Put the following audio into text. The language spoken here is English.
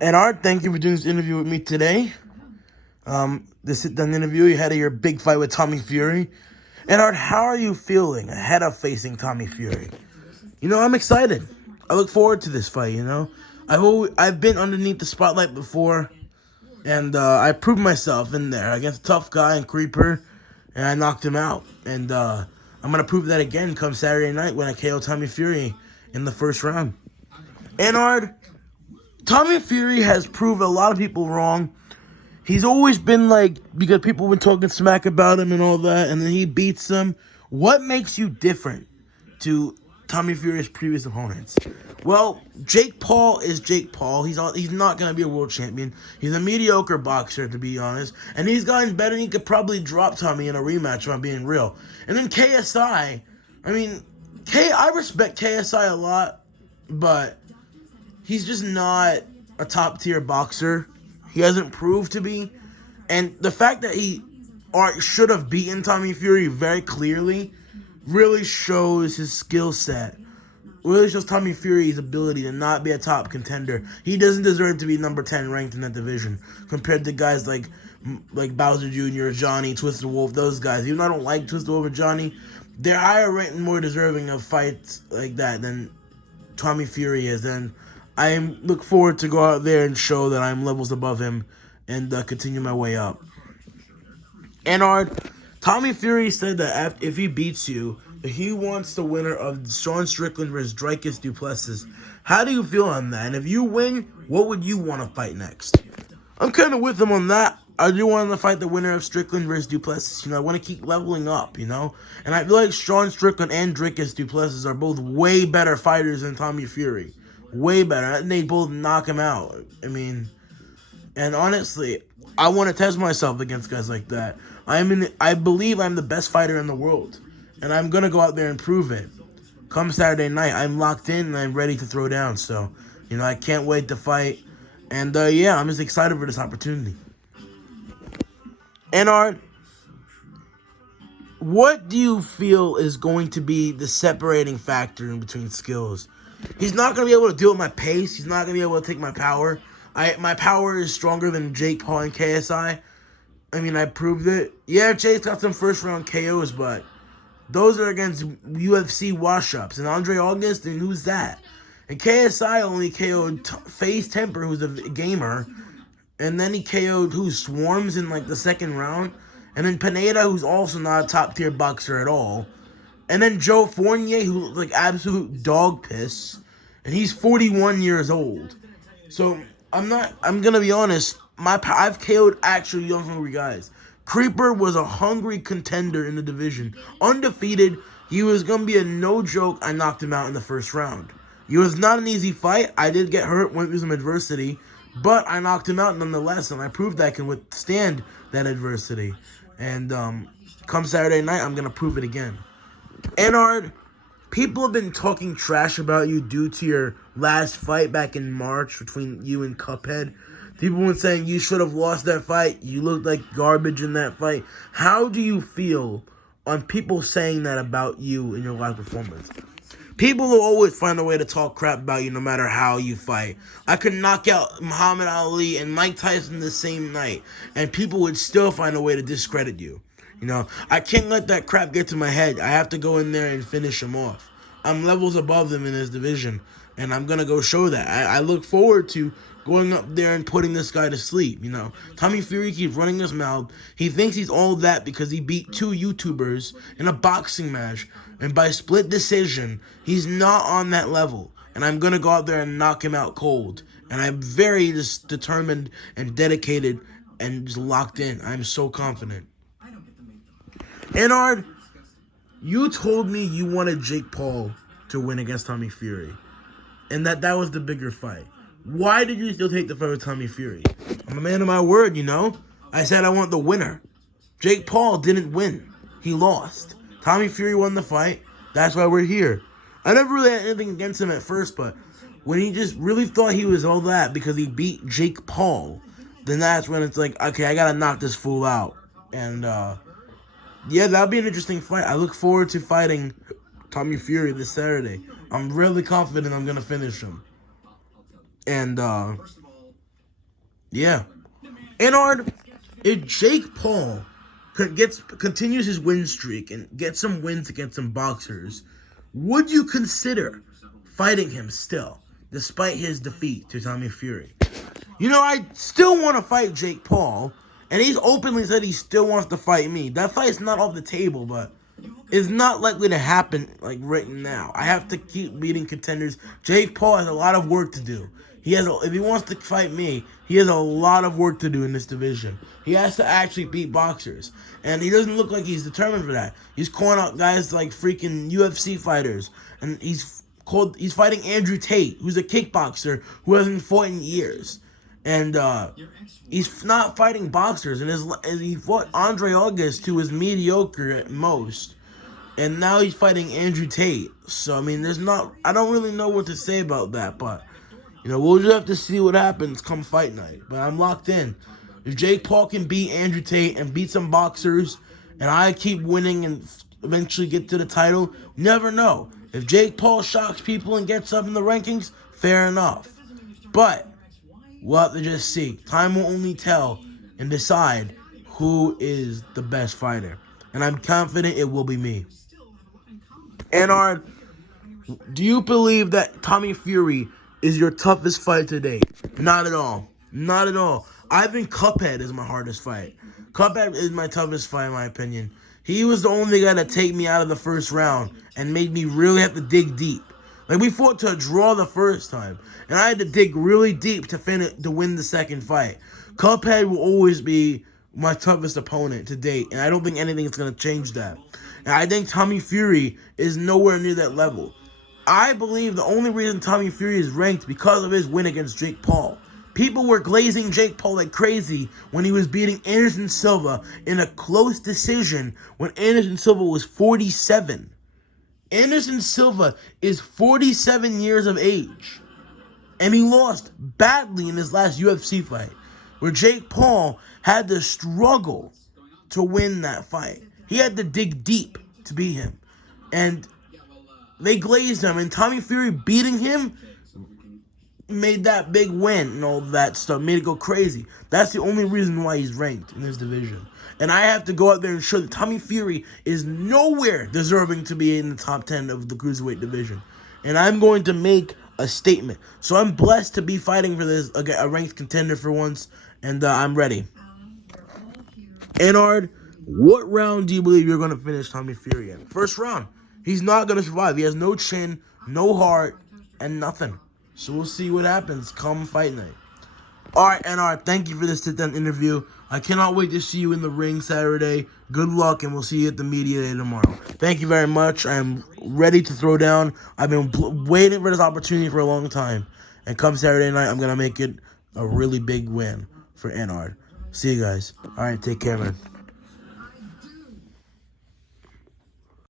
Ennard, thank you for doing this interview with me today. This sit-down interview you had of your big fight with Tommy Fury. Ennard, how are you feeling ahead of facing Tommy Fury? I'm excited. I look forward to this fight. I've been underneath the spotlight before, and I proved myself in there against a tough guy and Creeper, and I knocked him out. And I'm gonna prove that again come Saturday night when I KO Tommy Fury in the first round. Ennard, Tommy Fury has proved a lot of people wrong. He's always been because people have been talking smack about him and all that, and then he beats them. What makes you different to Tommy Fury's previous opponents? Well, Jake Paul is Jake Paul. He's not going to be a world champion. He's a mediocre boxer, to be honest. And he's gotten better, and he could probably drop Tommy in a rematch, if I'm being real. And then KSI, I respect KSI a lot, but he's just not a top-tier boxer. He hasn't proved to be. And the fact that he should have beaten Tommy Fury very clearly really shows his skill set. Really shows Tommy Fury's ability to not be a top contender. He doesn't deserve to be number 10 ranked in that division compared to guys like Bowser Jr., Johnny, Twisted Wolf, those guys. Even though I don't like Twisted Wolf or Johnny, they're higher ranked and more deserving of fights like that than Tommy Fury is. And I look forward to go out there and show that I'm levels above him and continue my way up. Ennard, Tommy Fury said that if he beats you, he wants the winner of Strickland Vs Dricus Duplessis. How do you feel on that? And if you win, what would you want to fight next? I'm kind of with him on that. I do want to fight the winner of Strickland vs. Duplessis. I want to keep leveling up, And I feel like Sean Strickland and Dricus Duplessis are both way better fighters than Tommy Fury. Way better. And they both knock him out. And honestly, I want to test myself against guys like that. I believe I'm the best fighter in the world. And I'm going to go out there and prove it. Come Saturday night, I'm locked in and I'm ready to throw down. So, I can't wait to fight. And, I'm just excited for this opportunity. Ennard, what do you feel is going to be the separating factor in between skills? He's not going to be able to deal with my pace. He's not going to be able to take my power. My power is stronger than Jake Paul and KSI. I proved it. Yeah, Jake's got some first-round KOs, but those are against UFC wash-ups. And Andre August, and who's that? And KSI only KO'd FaZe Temper, who's a gamer. And then he KO'd Swarms in the second round. And then Pineda, who's also not a top-tier boxer at all. And then Joe Fournier, who looks like absolute dog piss. And he's 41 years old. So, I'm going to be honest. I've KO'd actual young, hungry guys. Creeper was a hungry contender in the division. Undefeated. He was going to be a no-joke. I knocked him out in the first round. It was not an easy fight. I did get hurt, went through some adversity. But I knocked him out nonetheless. And I proved that I can withstand that adversity. And come Saturday night, I'm going to prove it again. Ennard, people have been talking trash about you due to your last fight back in March between you and Cuphead. People were saying you should have lost that fight. You looked like garbage in that fight. How do you feel on people saying that about you in your live performance? People will always find a way to talk crap about you no matter how you fight. I could knock out Muhammad Ali and Mike Tyson the same night, and people would still find a way to discredit you. I can't let that crap get to my head. I have to go in there and finish him off. I'm levels above them in this division, and I'm going to go show that. I look forward to going up there and putting this guy to sleep. Tommy Fury keeps running his mouth. He thinks he's all that because he beat 2 YouTubers in a boxing match, and by split decision, he's not on that level. And I'm going to go out there and knock him out cold. And I'm very just determined and dedicated and just locked in. I'm so confident. Ennard, you told me you wanted Jake Paul to win against Tommy Fury. And that was the bigger fight. Why did you still take the fight with Tommy Fury? I'm a man of my word, I said I want the winner. Jake Paul didn't win. He lost. Tommy Fury won the fight. That's why we're here. I never really had anything against him at first, but when he just really thought he was all that because he beat Jake Paul, then that's when it's like, okay, I gotta knock this fool out. And, that'll be an interesting fight. I look forward to fighting Tommy Fury this Saturday. I'm really confident I'm going to finish him. And, Yeah. Ennard, if Jake Paul continues his win streak and gets some wins against some boxers, would you consider fighting him still, despite his defeat to Tommy Fury? You know, I still want to fight Jake Paul, and he's openly said he still wants to fight me. That fight's not off the table, but it's not likely to happen like right now. I have to keep beating contenders. Jake Paul has a lot of work to do. If he wants to fight me, he has a lot of work to do in this division. He has to actually beat boxers, and he doesn't look like he's determined for that. He's calling out guys like freaking UFC fighters, and he's fighting Andrew Tate, who's a kickboxer who hasn't fought in years. And he's not fighting boxers, and he fought Andre August, who was mediocre at most, and now he's fighting Andrew Tate. So I mean, I don't really know what to say about that, but we'll just have to see what happens come fight night. But I'm locked in. If Jake Paul can beat Andrew Tate and beat some boxers, and I keep winning and eventually get to the title, never know. If Jake Paul shocks people and gets up in the rankings, fair enough. But we'll have to just see. Time will only tell and decide who is the best fighter. And I'm confident it will be me. Ennard, do you believe that Tommy Fury is your toughest fight to date? Not at all. Not at all. I think Cuphead is my hardest fight. Cuphead is my toughest fight, in my opinion. He was the only guy to take me out of the first round and made me really have to dig deep. Like, we fought to a draw the first time, and I had to dig really deep to win the second fight. Cuphead will always be my toughest opponent to date, and I don't think anything's going to change that. And I think Tommy Fury is nowhere near that level. I believe the only reason Tommy Fury is ranked because of his win against Jake Paul. People were glazing Jake Paul like crazy when he was beating Anderson Silva in a close decision when Anderson Silva was 47. Anderson Silva is 47 years of age, and he lost badly in his last UFC fight, where Jake Paul had to struggle to win that fight. He had to dig deep to beat him, and they glazed him, and Tommy Fury beating him made that big win and all that stuff, made it go crazy. That's the only reason why he's ranked in this division. And I have to go out there and show that Tommy Fury is nowhere deserving to be in the top 10 of the cruiserweight division. And I'm going to make a statement. So I'm blessed to be fighting for this, a ranked contender for once, and I'm ready. Ennard, what round do you believe you're going to finish Tommy Fury in? First round. He's not going to survive. He has no chin, no heart, and nothing. So we'll see what happens come fight night. All right, Ennard, thank you for this sit-down interview. I cannot wait to see you in the ring Saturday. Good luck, and we'll see you at the media day tomorrow. Thank you very much. I am ready to throw down. I've been waiting for this opportunity for a long time. And come Saturday night, I'm going to make it a really big win for Ennard. See you guys. All right, take care, man.